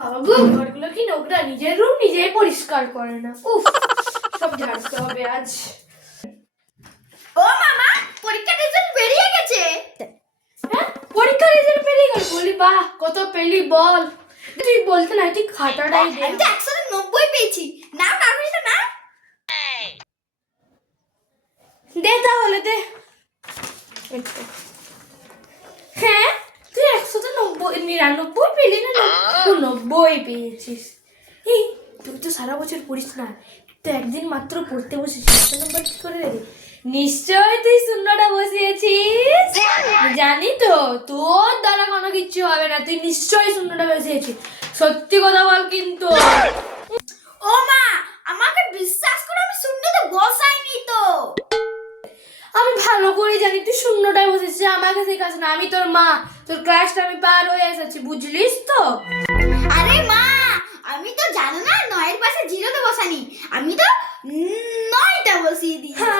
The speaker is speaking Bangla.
বাবু ঘরগুলো কি নোংরা, নিজের রুম নিজেই পরিষ্কার করে না। উফ, সব ঝাড়তে হবে আজ। ও মামা, পরীক্ষার রেজাল্ট বেরিয়ে গেছে। হ্যাঁ, পরীক্ষার রেজাল্ট বেরিয়ে গেল? বলি বাহ, কত পেলি বল। তুই বলতে না, তুই খাতাটাই দে। আমি তো 190 পেয়েছি। নাও কাগজটা নাও। দে তাহলে দে। হ্যাঁ, তুই 199 পেলি না? 90 পেয়েছিস। এই, তুই তো সারা বছর পড়িস না, তো একদিন মাত্র পড়তে বসেছিস, এত নম্বর কি করে রে? নিশ্চয় তুই শূন্যটা বসিয়েছিস। জানি তো, তোর দ্বারা কোনো কিচ্ছু হবে না, তুই নিশ্চয়ই শূন্যটা বসিয়েছিস। সত্যি কথা বল কিন্তু। ও মা, আমাকে বিশ্বাস করো, আমি শূন্যতে বসাইনি তো। আমি ভালো করে জানি তুই শূন্যটাই বসেছিস, আমাকে শেখাস না। আমি তোর মা, তোর ক্লাসটা আমি পার হয়ে এসেছি, বুঝলিস তো? আরে মা, আমি তো জানো না 9 এর পাশে 0 তে বসানি, আমি তো 9টা বসিয়ে দিই। হ্যাঁ,